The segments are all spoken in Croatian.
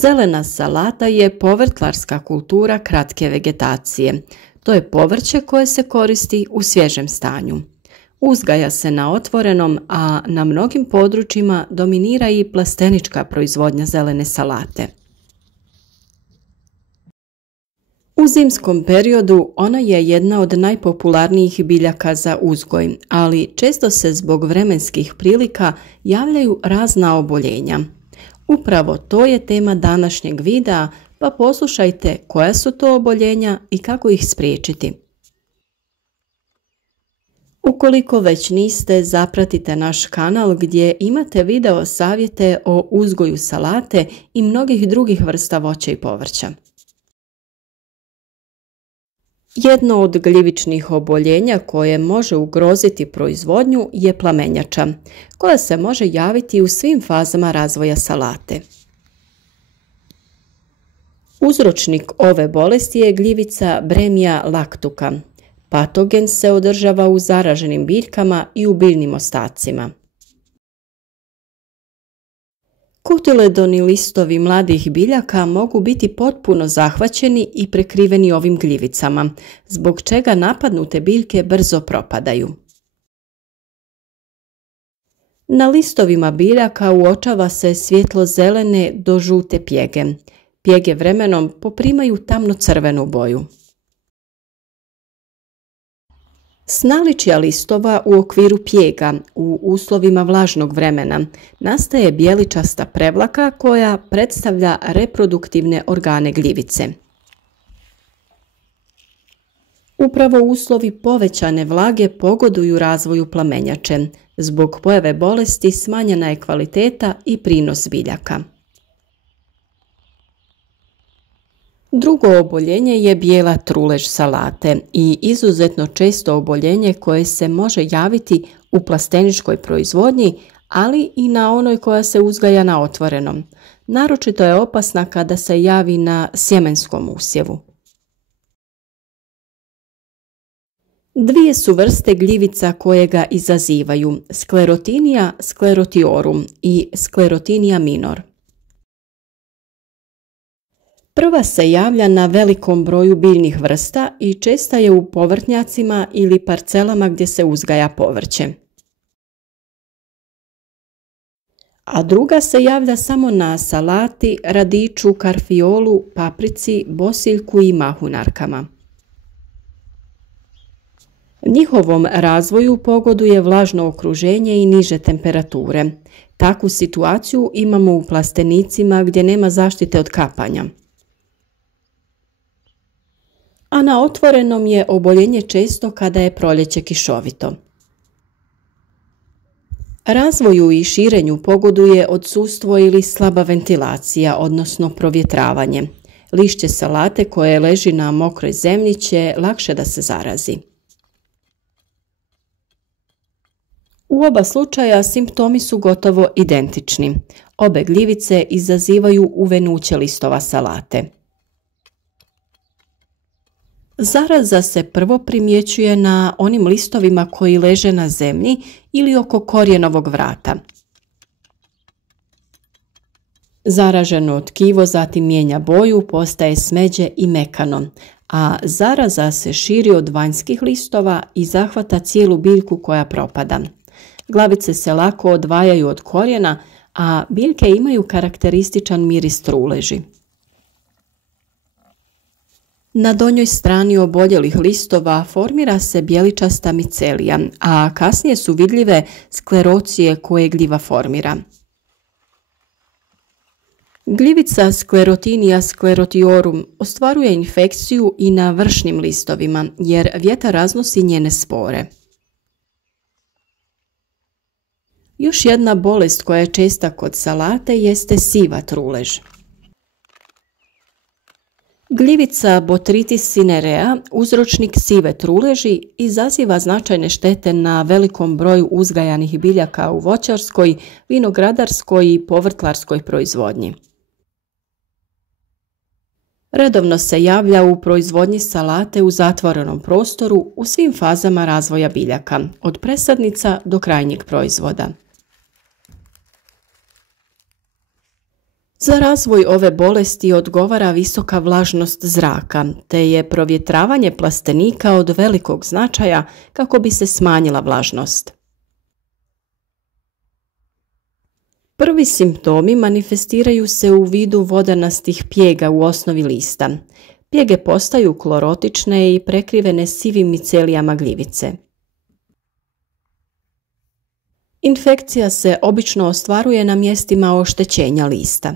Zelena salata je povrtlarska kultura kratke vegetacije. To je povrće koje se koristi u svježem stanju. Uzgaja se na otvorenom, a na mnogim područjima dominira i plastenička proizvodnja zelene salate. U zimskom periodu ona je jedna od najpopularnijih biljaka za uzgoj, ali često se zbog vremenskih prilika javljaju razna oboljenja. Upravo to je tema današnjeg videa, pa poslušajte koja su to oboljenja i kako ih spriječiti. Ukoliko već niste, zapratite naš kanal gdje imate video savjete o uzgoju salate i mnogih drugih vrsta voća i povrća. Jedno od gljivičnih oboljenja koje može ugroziti proizvodnju je plamenjača, koja se može javiti u svim fazama razvoja salate. Uzročnik ove bolesti je gljivica Bremia lactuca. Patogen se održava u zaraženim biljkama i u biljnim ostacima. Kotiledoni listovi mladih biljaka mogu biti potpuno zahvaćeni i prekriveni ovim gljivicama, zbog čega napadnute biljke brzo propadaju. Na listovima biljaka uočava se svjetlo-zelene do žute pjege. Pjege vremenom poprimaju tamno-crvenu boju. S naličja listova u okviru pjega u uslovima vlažnog vremena nastaje bijeličasta prevlaka koja predstavlja reproduktivne organe gljivice. Upravo uslovi povećane vlage pogoduju razvoju plamenjače. Zbog pojave bolesti smanjena je kvaliteta i prinos biljaka. Drugo oboljenje je bijela trulež salate i izuzetno često oboljenje koje se može javiti u plasteničkoj proizvodnji, ali i na onoj koja se uzgaja na otvorenom. Naročito je opasna kada se javi na sjemenskom usjevu. Dvije su vrste gljivica koje ga izazivaju, Sclerotinia sclerotiorum i Sclerotinia minor. Prva se javlja na velikom broju biljnih vrsta i česta je u povrtnjacima ili parcelama gdje se uzgaja povrće. A druga se javlja samo na salati, radiču, karfiolu, paprici, bosiljku i mahunarkama. Njihovom razvoju pogoduje vlažno okruženje i niže temperature. Takvu situaciju imamo u plastenicima gdje nema zaštite od kapanja. A na otvorenom je oboljenje često kada je proljeće kišovito. Razvoju i širenju pogoduje odsustvo ili slaba ventilacija, odnosno provjetravanje. Lišće salate koje leži na mokroj zemlji će lakše da se zarazi. U oba slučaja simptomi su gotovo identični. Obe gljivice izazivaju uvenuće listova salate. Zaraza se prvo primjećuje na onim listovima koji leže na zemlji ili oko korijenovog vrata. Zaraženo tkivo zatim mijenja boju, postaje smeđe i mekano, a zaraza se širi od vanjskih listova i zahvata cijelu biljku koja propada. Glavice se lako odvajaju od korijena, a biljke imaju karakterističan miris truleži. Na donjoj strani oboljelih listova formira se bijeličasta micelija, a kasnije su vidljive sklerocije koje gljiva formira. Gljivica Sclerotinia sclerotiorum ostvaruje infekciju i na vršnim listovima, jer vjetar raznosi njene spore. Još jedna bolest koja je česta kod salate jeste siva trulež. Gljivica Botrytis cinerea, uzročnik sive truleži, izaziva značajne štete na velikom broju uzgajanih biljaka u voćarskoj, vinogradarskoj i povrtlarskoj proizvodnji. Redovno se javlja u proizvodnji salate u zatvorenom prostoru u svim fazama razvoja biljaka, od presadnica do krajnjeg proizvoda. Za razvoj ove bolesti odgovara visoka vlažnost zraka, te je provjetravanje plastenika od velikog značaja kako bi se smanjila vlažnost. Prvi simptomi manifestiraju se u vidu vodanastih pjega u osnovi lista. Pjege postaju klorotične i prekrivene sivim micelijama gljivice. Infekcija se obično ostvaruje na mjestima oštećenja lista.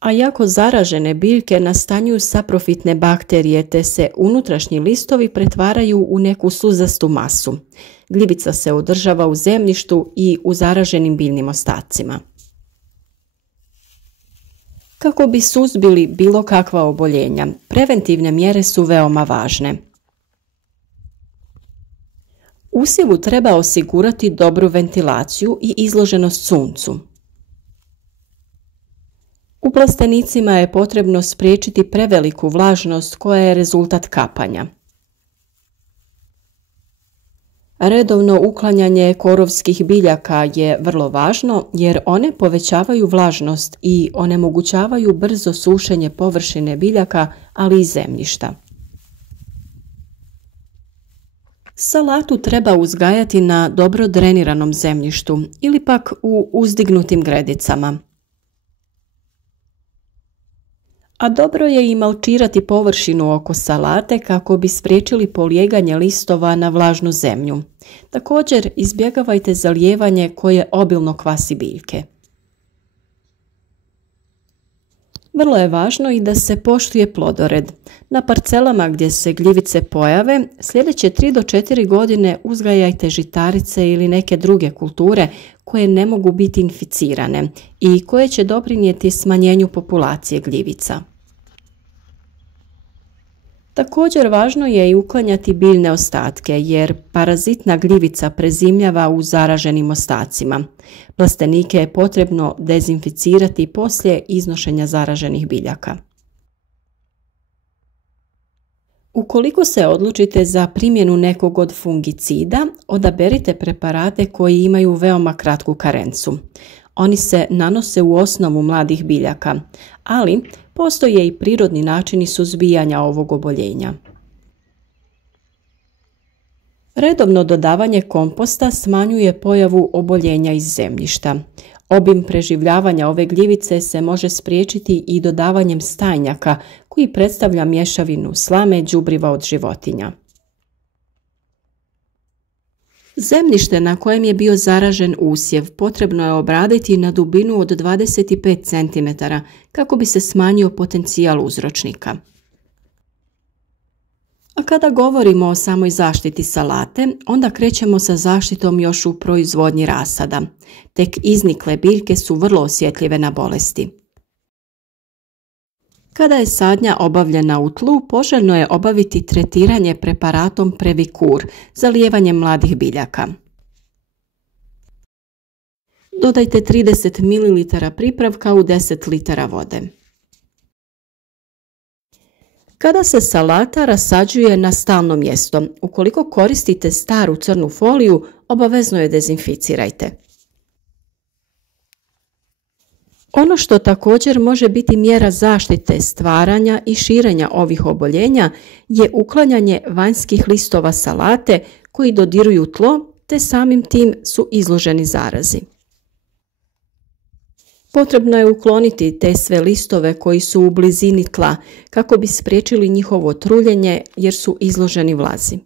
A jako zaražene biljke nastanjuju saprofitne bakterije te se unutrašnji listovi pretvaraju u neku suzastu masu. Gljivica se održava u zemljištu i u zaraženim biljnim ostacima. Kako bi suzbili bilo kakva oboljenja, preventivne mjere su veoma važne. Usjevu treba osigurati dobru ventilaciju i izloženost suncu. U plastenicima je potrebno spriječiti preveliku vlažnost koja je rezultat kapanja. Redovno uklanjanje korovskih biljaka je vrlo važno jer one povećavaju vlažnost i onemogućavaju brzo sušenje površine biljaka, ali i zemljišta. Salatu treba uzgajati na dobro dreniranom zemljištu ili pak u uzdignutim gredicama. A dobro je i malčirati površinu oko salate kako bi spriječili polijeganje listova na vlažnu zemlju. Također izbjegavajte zalijevanje koje obilno kvasi biljke. Vrlo je važno i da se poštuje plodored. Na parcelama gdje se gljivice pojave, sljedeće 3 do 4 godine uzgajajte žitarice ili neke druge kulture koje ne mogu biti inficirane i koje će doprinijeti smanjenju populacije gljivica. Također važno je i uklanjati biljne ostatke jer parazitna gljivica prezimljava u zaraženim ostacima. Plastenike je potrebno dezinficirati poslije iznošenja zaraženih biljaka. Ukoliko se odlučite za primjenu nekog od fungicida, odaberite preparate koji imaju veoma kratku karencu. Oni se nanose u osnovu mladih biljaka, ali postoje i prirodni načini suzbijanja ovog oboljenja. Redovno dodavanje komposta smanjuje pojavu oboljenja iz zemljišta. Obim preživljavanja ove gljivice se može spriječiti i dodavanjem stajnjaka koji predstavlja mješavinu slame đubriva od životinja. Zemljište na kojem je bio zaražen usjev potrebno je obraditi na dubinu od 25 cm kako bi se smanjio potencijal uzročnika. A kada govorimo o samoj zaštiti salate, onda krećemo sa zaštitom još u proizvodnji rasada. Tek iznikle biljke su vrlo osjetljive na bolesti. Kada je sadnja obavljena u tlu, poželjno je obaviti tretiranje preparatom Previkur, zalijevanjem mladih biljaka. Dodajte 30 ml pripravka u 10 litara vode. Kada se salata rasađuje na stalno mjesto, ukoliko koristite staru crnu foliju, obavezno je dezinficirajte. Ono što također može biti mjera zaštite stvaranja i širenja ovih oboljenja je uklanjanje vanjskih listova salate koji dodiruju tlo te samim tim su izloženi zarazi. Potrebno je ukloniti te sve listove koji su u blizini tla kako bi spriječili njihovo truljenje jer su izloženi vlazi.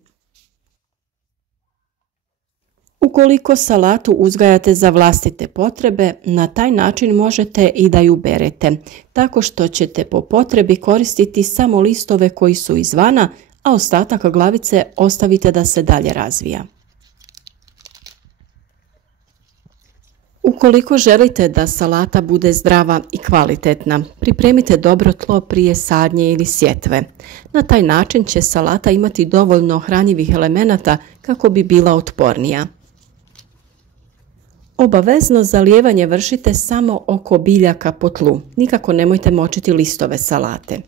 Ukoliko salatu uzgajate za vlastite potrebe, na taj način možete i da ju berete, tako što ćete po potrebi koristiti samo listove koji su izvana, a ostatak glavice ostavite da se dalje razvija. Ukoliko želite da salata bude zdrava i kvalitetna, pripremite dobro tlo prije sadnje ili sjetve. Na taj način će salata imati dovoljno hranjivih elemenata kako bi bila otpornija. Obavezno zalijevanje vršite samo oko biljaka po tlu, nikako nemojte močiti listove salate.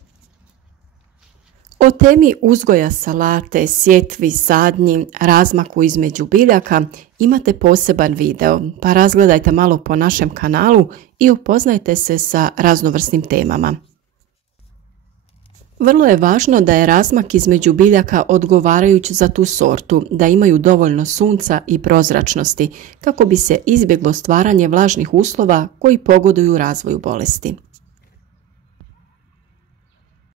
O temi uzgoja salate, sjetvi, sadnji, razmaku između biljaka imate poseban video, pa razgledajte malo po našem kanalu i upoznajte se sa raznovrsnim temama. Vrlo je važno da je razmak između biljaka odgovarajući za tu sortu, da imaju dovoljno sunca i prozračnosti kako bi se izbjeglo stvaranje vlažnih uslova koji pogoduju razvoju bolesti.